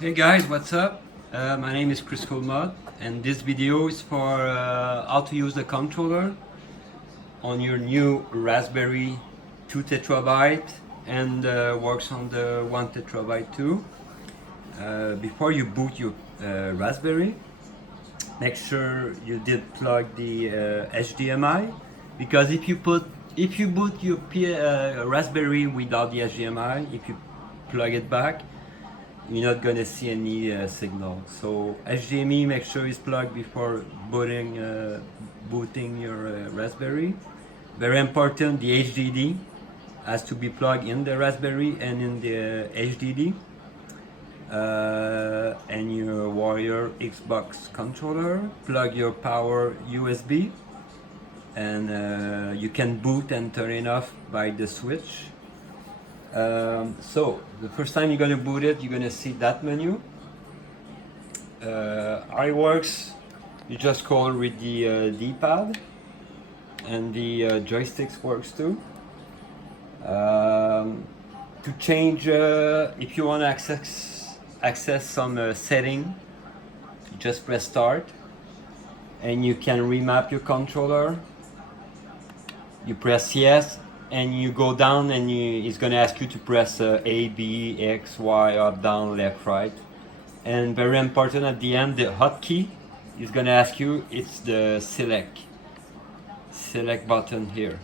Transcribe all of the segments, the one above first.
Hey guys, what's up? My name is Kriscoolmod, and this video is for how to use the controller on your new Raspberry 2 terabyte and works on the 1 terabyte too. Before you boot your Raspberry, make sure you did plug the HDMI, because if you boot your Raspberry without the HDMI, if you plug it back, you're not gonna see any signal. So HDMI, make sure it's plugged before booting your Raspberry. Very important, the HDD has to be plugged in the Raspberry and in the HDD. And your Warrior Xbox controller, plug your power USB, and you can boot and turn it off by the switch. So the first time you're gonna boot it, you're gonna see that menu. How it works, you just call with the D-pad, and the joysticks works too. To change, if you want to access some setting, you just press start, and you can remap your controller. You press yes, and you go down, and it's gonna ask you to press A, B, X, Y, up, down, left, right. And very important, at the end, the hotkey is gonna ask you, it's the select button here.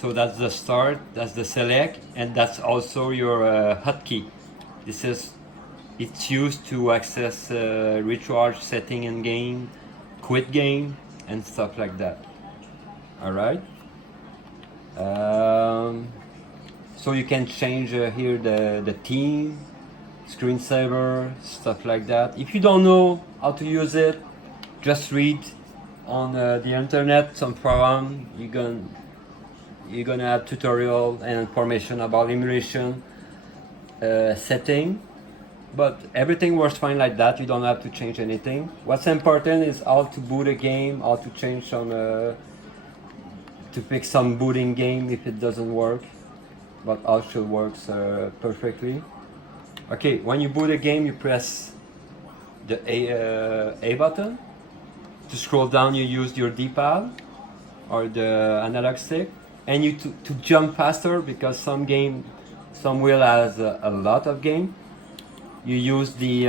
So that's the start, that's the select, and that's also your hotkey. It's used to access recharge setting in game, quit game, and stuff like that. All right. So you can change here the theme, screensaver, stuff like that. If you don't know how to use it, just read on the internet some forum. You're gonna have tutorial and information about emulation setting, but everything works fine like that. You don't have to change anything. What's important is how to boot a game, how to change some to fix some booting game if it doesn't work, but all should works perfectly. Okay, when you boot a game, you press the A button. To scroll down, you use your D-pad or the analog stick, and to jump faster, because some wheel has a lot of game, you use the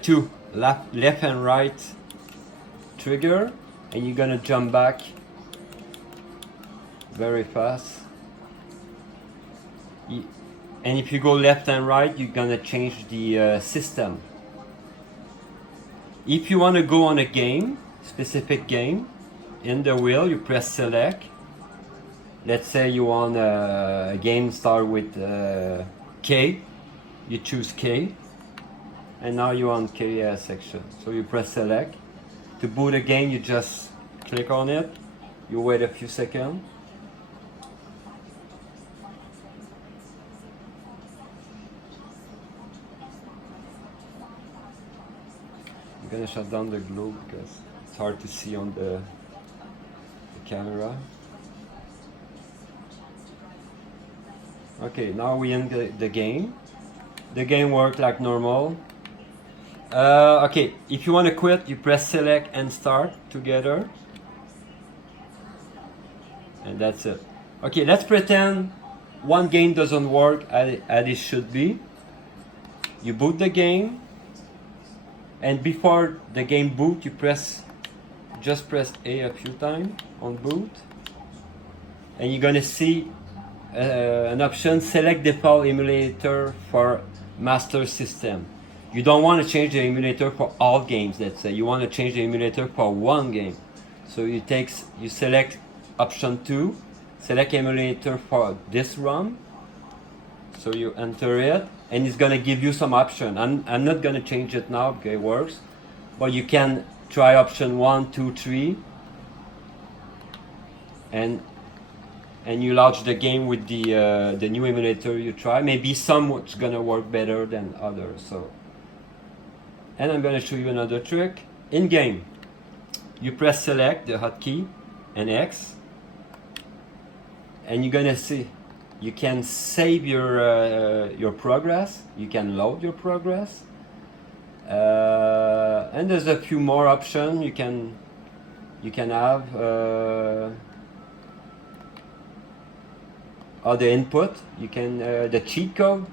two left and right trigger, and you're gonna jump back very fast. And if you go left and right, you're gonna change the system. If you want to go on a game, specific game, in the wheel, you press select. Let's say you want a game start with K, you choose K, and now you're on K section. So you press select. To boot a game, you just click on it, you wait a few seconds. I'm gonna shut down the globe because it's hard to see on the camera. Okay, now we end the game. The game worked like normal. Okay, if you want to quit, you press select and start together, and that's it. Okay, let's pretend one game doesn't work as it should be. You boot the game, and before the game boot, you just press A a few times on boot, and you're gonna see an option, select default emulator for master system. You don't want to change the emulator for all games, let's say. You want to change the emulator for one game. So you select option 2, select emulator for this ROM. So you enter it, and it's going to give you some option. I'm not going to change it now because it works. But you can try option 1, 2, 3. And you launch the game with the new emulator you try. Maybe some is going to work better than others. And I'm going to show you another trick. In game, you press select, the hotkey, and X, and you're going to see You can save your progress. You can load your progress, and there's a few more options you can have. Other input. You can the cheat code.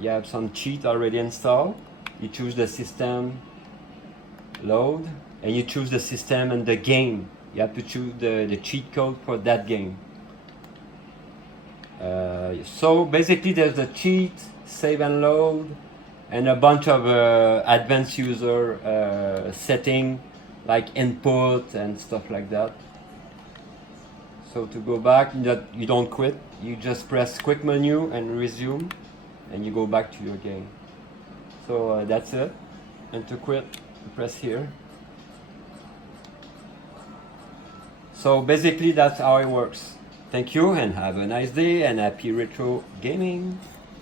You have some cheat already installed. You choose the system, load, and you choose the system and the game. You have to choose the cheat code for that game. So basically there's the cheat, save and load, and a bunch of advanced user setting like input and stuff like that. So to go back, you don't quit, you just press quick menu and resume, and you go back to your game. So that's it. And to quit, press here. So basically that's how it works. Thank you and have a nice day and happy retro gaming.